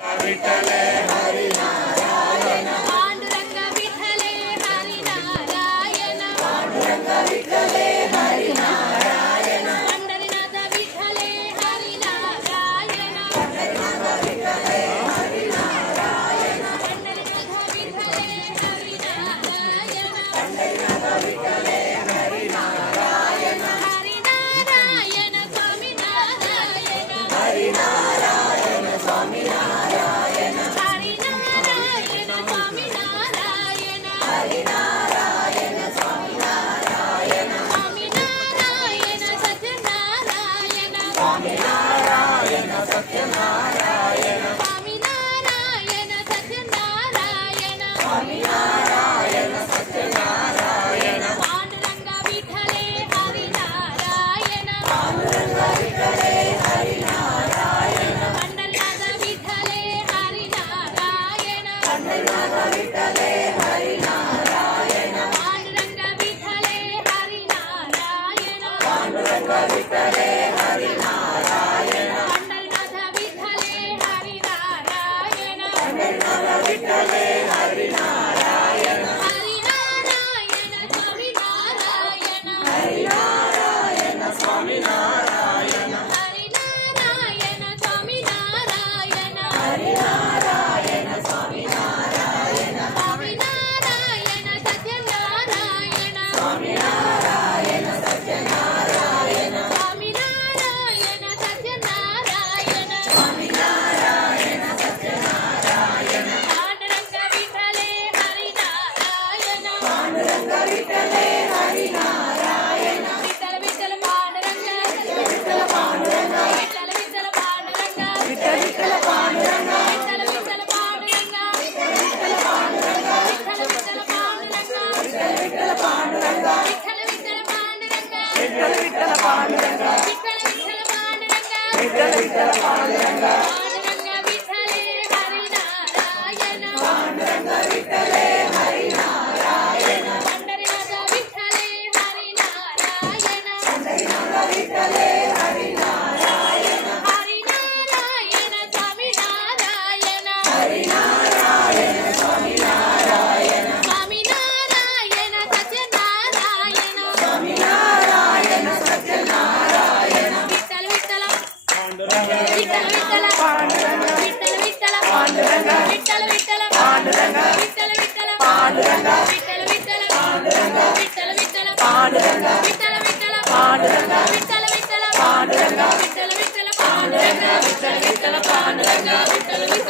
विठले Hari Narayan Pandurang विठले Hari Narayan Pandurang विठले Hari Narayan Pandharinath विठले Hari Narayan Pandharinath विठले Hari Narayan Pandharinath विठले Hari Narayan Pandharinath विठले Hari Narayan Hari Narayan Swami Narayan Hari Narayan Swami Narayan Hari Narayan Swami Narayan Hari Narayan Swami Narayan Swami Narayan Satyanarayan Swami Narayan Satyanarayan Swami Narayan Satyanarayan Swami Narayan Satyanarayan Pandurang विठले Hari Narayan Pandurang विठले Hari Narayan Pandharinath विठले Hari Narayan Pandharinath विठले Hari Narayan Pandurang विठले Hari Narayan Pandurang विठले Hari Narayan Pandharinath विठले Hari Narayan Pandharinath विठले Hari Narayan Hari Narayan Swami Narayan Hari Narayan Swami Narayan Hari Narayan Swami Narayan Hari Narayan Swami Narayan Swami Narayan Satyanarayan Swami Narayan Satyanarayan Swami Narayan Satyanarayan Swami Narayan Satyanarayan Pandurang विठले Hari Narayan Pandurang विठले Hari Narayan Vitthal Vitthal Pandurang Vitthal Pandurang Vitthal Vitthal Pandurang Vitthal Vitthal Pandurang Vitthal Vitthal Pandurang Vitthal Pandurang Vitthal Vitthal Pandurang Vitthal Vitthal Pandurang Vitthal Vitthal Pandurang Vitthal Vitthal Pandurang Vitthal Vitthal Pandurang Vitthal Vitthal Pandurang Pandurang विठले Hari Narayan Pandurang विठले Hari Narayan Pandharinath विठले Hari Narayan Pandharinath विठले Hari Narayan Hari Narayan Swami Narayan Hari Narayan Swami Narayan Swami Narayan Satyanarayan Swami Narayan Satyanarayan Vitthal Vitthal Pandurang Vitthal Vitthal Pandurang Vitthal Vitthal Pandurang Vitthal Vitthal Pandurang Vitthal Vitthal Pandurang Vitthal Vitthal Pandurang Vitthal Vitthal Pandurang Vitthal Vitthal Pandurang Vitthal Vitthal Pandurang Vitthal Vitthal Pandurang Vitthal Vitthal Pandurang Vitthal Vitthal